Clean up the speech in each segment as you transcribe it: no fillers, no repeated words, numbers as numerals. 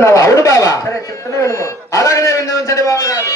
చెప్తున్నావా? అవును బావా. సరే చెప్తున్నా విను. అలాగనే విన్నవించండి బావ గారు.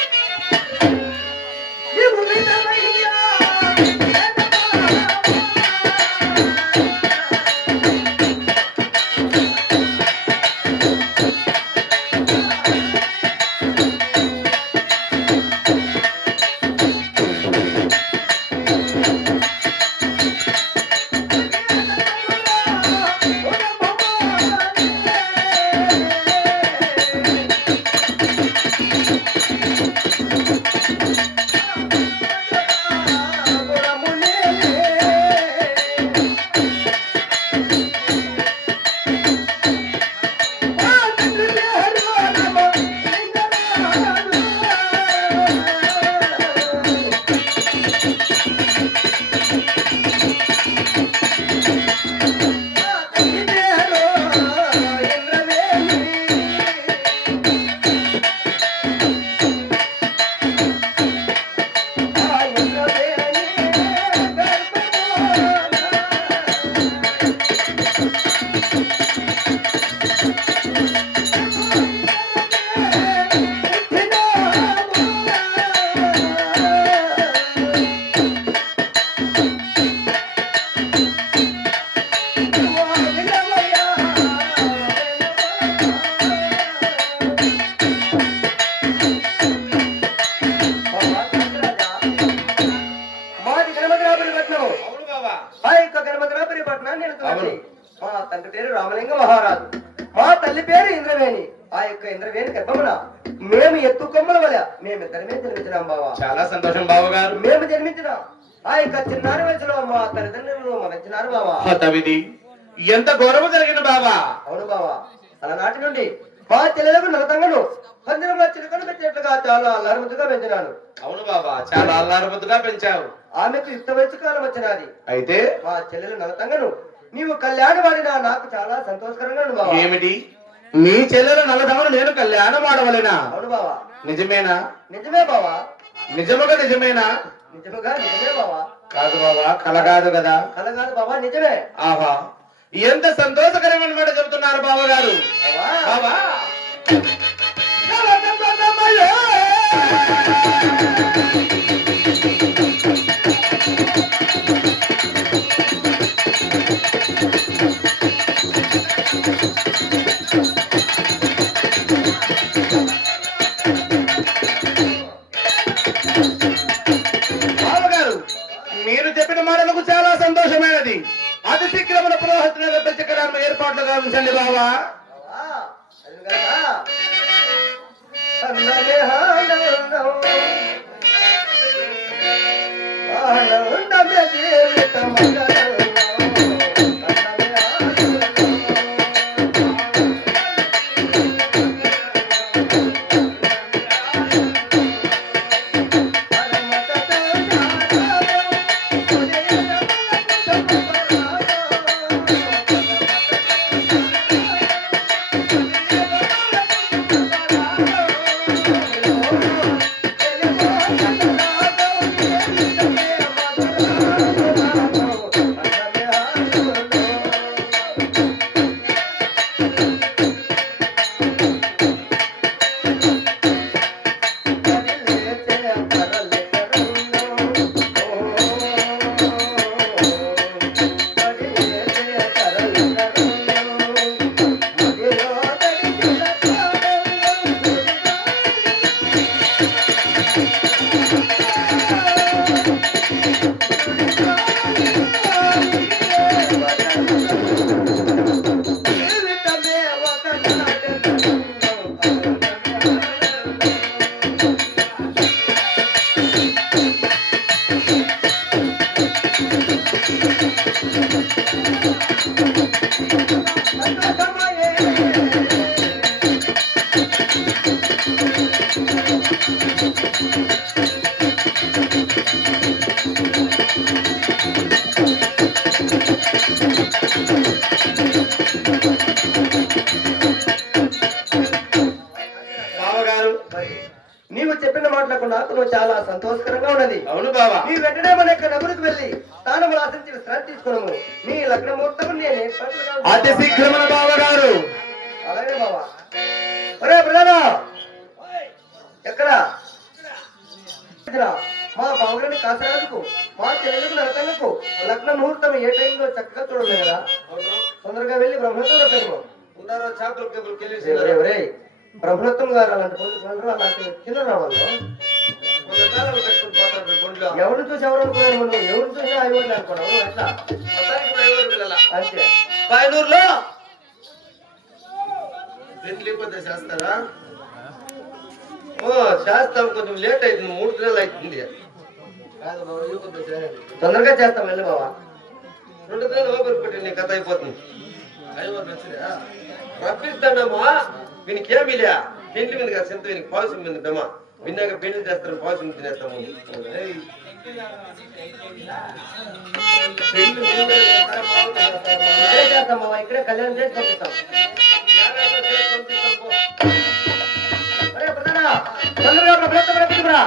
మా తండ్రి పేరు రామలింగ మహారాజు, మా తల్లి పేరు ఇంద్రవేణి. ఆ యొక్క ఇంద్రవేణి గర్భమున మేము ఎత్తు కొమ్మల వల్ల మేమిద్దరమే జన్మించినాం బావా. చాలా సంతోషం బావ గారు. మేము జన్మించినాం ఆ యొక్క చిన్నారి వయసులో మా తల్లిదండ్రులు మరణించినారు బావా. హతవిధి ఎంత గౌరవం జరిగిన బావా. అవును బావా. అలనాటి నుండి మా చెల్లెలకు నరతంగను పంజరంలో చిలుకను పెట్టినట్లుగా చాలా అల్లారు ముద్దుగా పెంచినాను. అవును బాబా, చాలా అల్లారు ముద్దుగా పెంచావు. ఆమెకు యుక్త వయసు కాలం వచ్చినది. అయితే మా చెల్లెలు నరతంగను నీవు కళ్యాణ వాడినా నాకు చాలా సంతోషకరంగా ఉంది బావా. ఏమిటి మీ చెల్లెలు నల్లదమను నేను కళ్యాణం ఆడవలేనా? అవును బావా. నిజమేనా? నిజమే బావా. నిజముగా నిజమేనా? నిజముగా నిజమే బావా. కాదు బాబా, కల కాదు కదా. కల కాదు బావా, నిజమే. ఆహా, ఎంత సంతోషకరమైన మాట చెబుతున్నారు బావ గారు. బాబా మీరు చెప్పిన మాటలకు చాలా సంతోషమైనది. అతి శీఘ్రమున పురోహితుల ప్రత్యేకమైన ఏర్పాట్లు గావించండి బావా. నీవు చెప్పిన మాటలకు నాకు చాలా సంతోషకరంగా ఉన్నది. అవును బావా. నీ వెంటనే మన యొక్క నగరుకు వెళ్ళి స్థానములు ఆశించి విశ్రాంతి తీసుకున్నాము. నీ లగ్న ముహూర్తం నేను అతి శీఘ్రమున బావ గారు. అలాగే బావా. ప్రధాన ఎక్కడ మా బావగారిని కాసరాజుకు మా చెల్లెలకు నరకంగకు లగ్న ముహూర్తం ఏ టైంలో చక్కగా చూడలేదు కదా తొందరగా వెళ్ళి బ్రహ్మత్వం పెరుగు ఉన్నారో చేపల కేబుల్కి వెళ్ళేసి బ్రహ్మత్వం గారు అలాంటి పనులు వెళ్ళరు అలాంటి చిన్న వాళ్ళు కొంత కాలం పెట్టుకుని పోతారు గుండెలో ఎవరిని చూసి ఎవరు అనుకున్నాను మనం ఎవరిని చూసినా అయిపోయింది అనుకున్నావు ఎట్లా మొత్తానికి కూడా ఎవరు పిల్లల అంతే బయలూరులో రెండు లేకపోతే చేస్తారా ఓ చేస్తాం కొంచెం లేట్ అవుతుంది 3 నెలలు అవుతుంది కాదు బాబు లేకపోతే చేయాలి తొందరగా చేస్తాం వెళ్ళి బావా 2 నెలలు ఓపెన్ పెట్టి నీ కథ అయిపోతుంది ఐవర్ నచ్చిరా రప్పిస్తాడమ్మా వీనికి ఏమిలే పెండ్లి మీద కాదు చింత వీనికి పాయసం మీద బెమా విన్నాక పెళ్లి చేస్తారు పాయసం తినేస్తాము ఇక్కడే చేస్తాం బావా ఇక్కడే కళ్యాణం చేసి పంపిస్తాం అరే ప్రధాన తొందరగా బ్రహ్మత్వం పెట్టుకురా